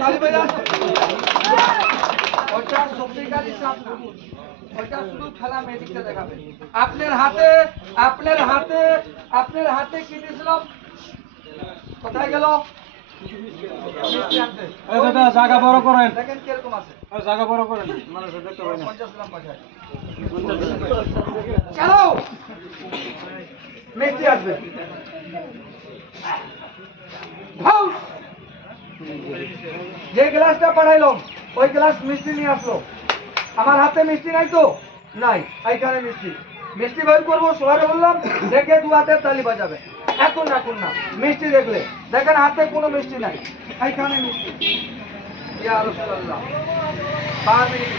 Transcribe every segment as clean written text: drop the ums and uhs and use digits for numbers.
ताली बजान ওটা সত্যিকারই সাপ না ওটা শুধু খেলা ম্যাজিকটা দেখাবে আপনার হাতে কি দিছিলাম কোথায় গেল দাদা জায়গা বড় করেন দেখেন কিরকম আছে জায়গা বড় করেন মানুষ দেখতে পায় না 50 গ্রাম পাঠায় চলো মিষ্টি আসবে ভাও যে গ্লাসটা পাঠাইলাম ওই গ্লাস মিষ্টি নিয়ে আসলো আমার হাতে মিষ্টি নাই তো নাই এইখানে মিষ্টি মিষ্টি বের করবো সবারে বললাম দেখে দু হাতের তালি বাজাবে এখন না মিষ্টি দেখলে দেখেন হাতে কোনো মিষ্টি নাই এইখানে মিষ্টি ইয়া রাসূলুল্লাহ 12 মিনিট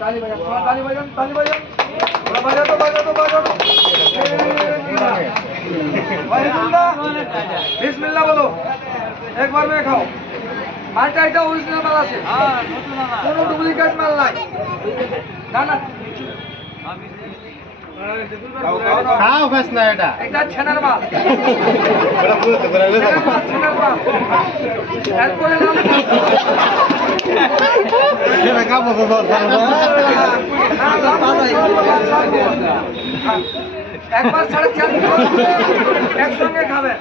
ताली बजा बिस्मिल्लाह बोलो एक बार में खाओ मालटा এটা অরিজিনাল মাল আছে কোনো ডুপ্লিকেট মাল নাই না খাও গাছ না এটা ছানার মাল এটা পুরো তো করে ছানার মাল এরপরে নাম এটা খাবো তো একবার সাড়ে 4 একসঙ্গে খাবে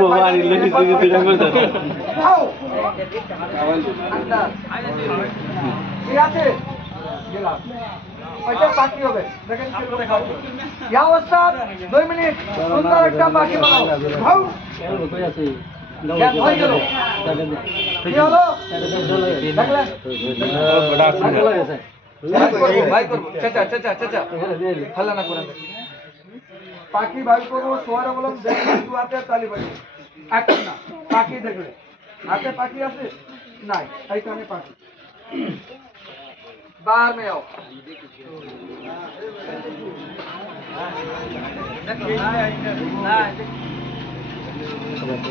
মোবাইল লেগে ঠিক আছে ওইটা বাকি হবে দেখেন কি করে খাও ইয়া ওস্তাদ 2 মিনিট সুন্দর একটা বাকি বানাও খাও কই আছে क्या हो गया কি হলো দেখলে ভাই করব চাচা হাল্লা না করেন পাখি ভাই করব সোয়ারে বললাম দেখি তুই হাতে তালি বাজি এখন না পাখি দেখলে হাতে পাখি আছে নাই এইখানে পাখি बाहर में आओ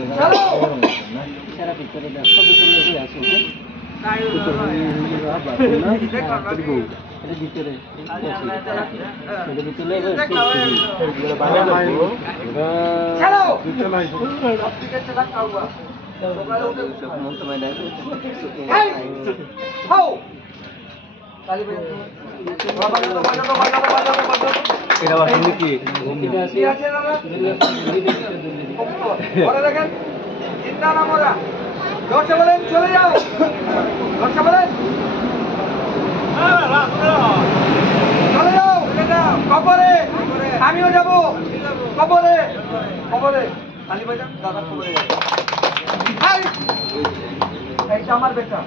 चलो सारा पिक्चर देखो ভিতরে আছে এটা ভিতরে এটা ভিতরে चलो ठीक चला खाऊंगा हो ताली এটা বাসন কি কি আছে দাদা ওরা দেখেন চিন্তা না মোরা দর্শক বলেন চলে যাও দর্শক বলেন চলে যাও কবরে আমিও যাব কবরে তালি বাজান দাদা কবরে যাবে এইটা আমার বেটা